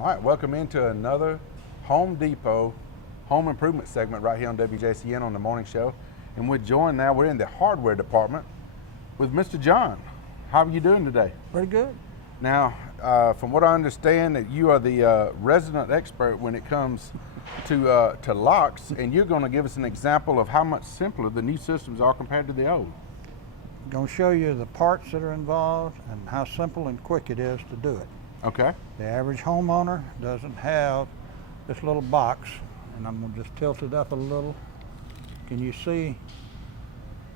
All right, welcome into another Home Depot home improvement segment right here on WJCN on the morning show. And we're joined now, we're in the hardware department with Mr. John. How are you doing today? Pretty good. Now, from what I understand, that you are the resident expert when it comes to locks, and you're going to give us an example of how much simpler the new systems are compared to the old. I'm going to show you the parts that are involved and how simple and quick it is to do it. Okay. The average homeowner doesn't have this little box, and I'm going to just tilt it up a little. Can you see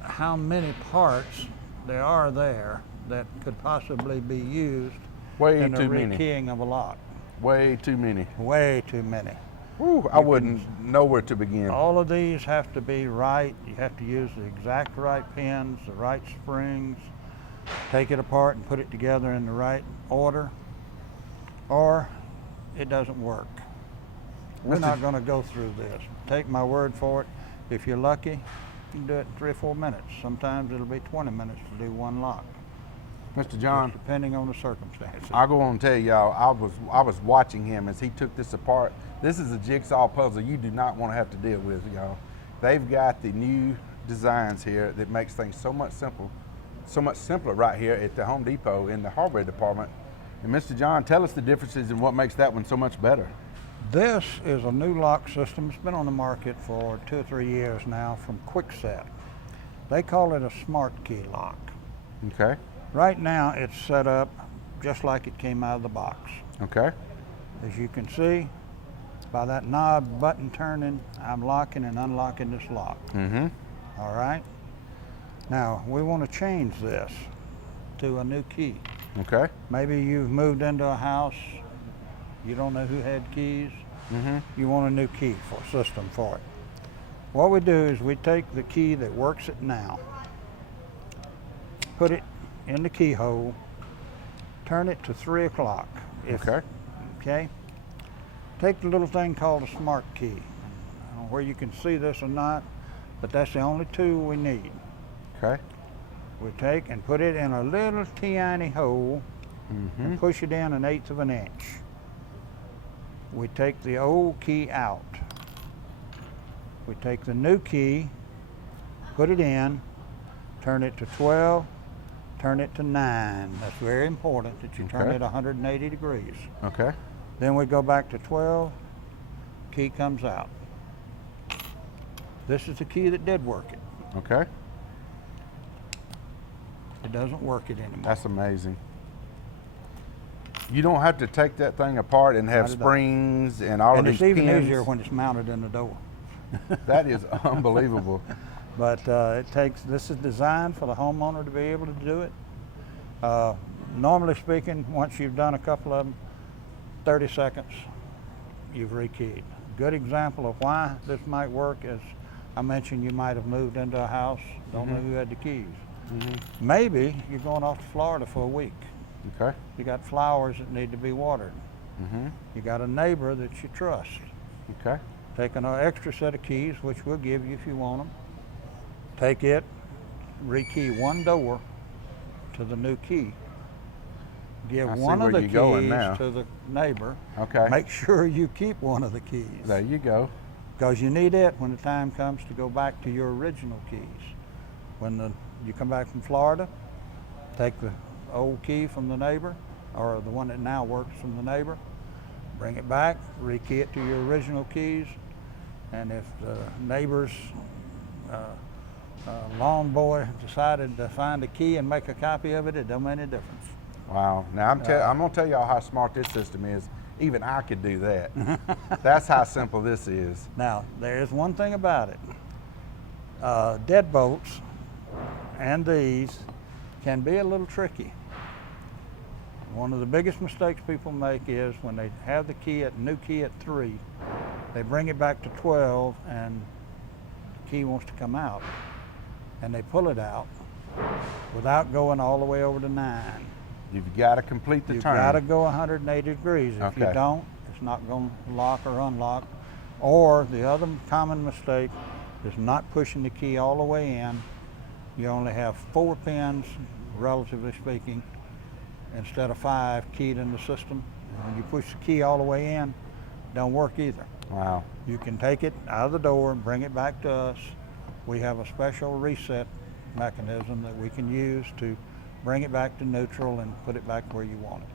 how many parts there are there that could possibly be used in the rekeying of a lock? Way too many. Way too many. Whew, I wouldn't know where to begin. All of these have to be right. You have to use the exact right pins, the right springs, take it apart and put it together in the right order, or it doesn't work. We're not going to go through this. Take my word for it. If you're lucky, you can do it in 3 or 4 minutes. Sometimes it'll be 20 minutes to do one lock. Mr. John, just depending on the circumstances. I'll go on and tell y'all, I was watching him as he took this apart. This is a jigsaw puzzle you do not want to have to deal with, y'all. They've got the new designs here that makes things so much simpler right here at the Home Depot in the hardware department. And Mr. John, tell us the differences and what makes that one so much better. This is a new lock system. It's been on the market for 2 or 3 years now from Kwikset. They call it a smart key lock. Okay. Right now it's set up just like it came out of the box. Okay. As you can see, by that knob button turning, I'm locking and unlocking this lock. Mm-hmm. All right? Now, we want to change this to a new key. Okay. Maybe you've moved into a house, you don't know who had keys, you want a new key system for it. What we do is we take the key that works it now, put it in the keyhole, turn it to 3 o'clock. Okay. Okay? Take the little thing called a smart key. I don't know where you can see this or not, but that's the only tool we need. Okay. We take and put it in a little teeny hole and push it in 1/8 of an inch. We take the old key out. We take the new key, put it in, turn it to 12, turn it to 9. That's very important that you turn it 180 degrees. Okay. Then we go back to 12, key comes out. This is the key that did work it. Okay. It doesn't work it anymore. That's amazing. You don't have to take that thing apart and have springs and all of these pins. And it's even easier when it's mounted in the door. That is unbelievable. But this is designed for the homeowner to be able to do it. Normally speaking, once you've done a couple of them, 30 seconds, you've rekeyed. Good example of why this might work is, I mentioned you might have moved into a house, don't know who had the keys. Maybe you're going off to Florida for a week. Okay. You got flowers that need to be watered. You got a neighbor that you trust. Okay. Take an extra set of keys, which we'll give you if you want them. Take it, rekey one door to the new key. Give one of the keys to the neighbor. Okay. Make sure you keep one of the keys. There you go. Because you need it when the time comes to go back to your original keys. When you come back from Florida, take the old key from the neighbor, or the one that now works from the neighbor, bring it back, rekey it to your original keys, and if the neighbor's lawn boy decided to find a key and make a copy of it, it don't make any difference. Wow. Now I'm going to tell y'all how smart this system is. Even I could do that. That's how simple this is. Now, there is one thing about it. Deadbolts and these can be a little tricky. One of the biggest mistakes people make is when they have the new key at 3, they bring it back to 12 and the key wants to come out, and they pull it out without going all the way over to 9. You've got to complete the turn. You've got to go 180 degrees. If you don't, it's not going to lock or unlock. Or the other common mistake is not pushing the key all the way in. You only have 4 pins, relatively speaking, instead of 5 keyed in the system, When you push the key all the way in, don't work either. Wow. You can take it out of the door and bring it back to us. We have a special reset mechanism that we can use to bring it back to neutral and put it back where you want it.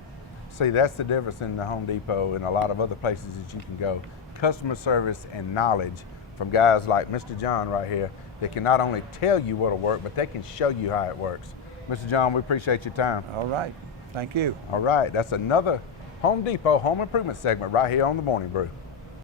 See, that's the difference in the Home Depot and a lot of other places that you can go. Customer service and knowledge from guys like Mr. John right here that can not only tell you what'll work, but they can show you how it works. Mr. John, we appreciate your time. All right, thank you. All right, that's another Home Depot home improvement segment right here on The Morning Brew.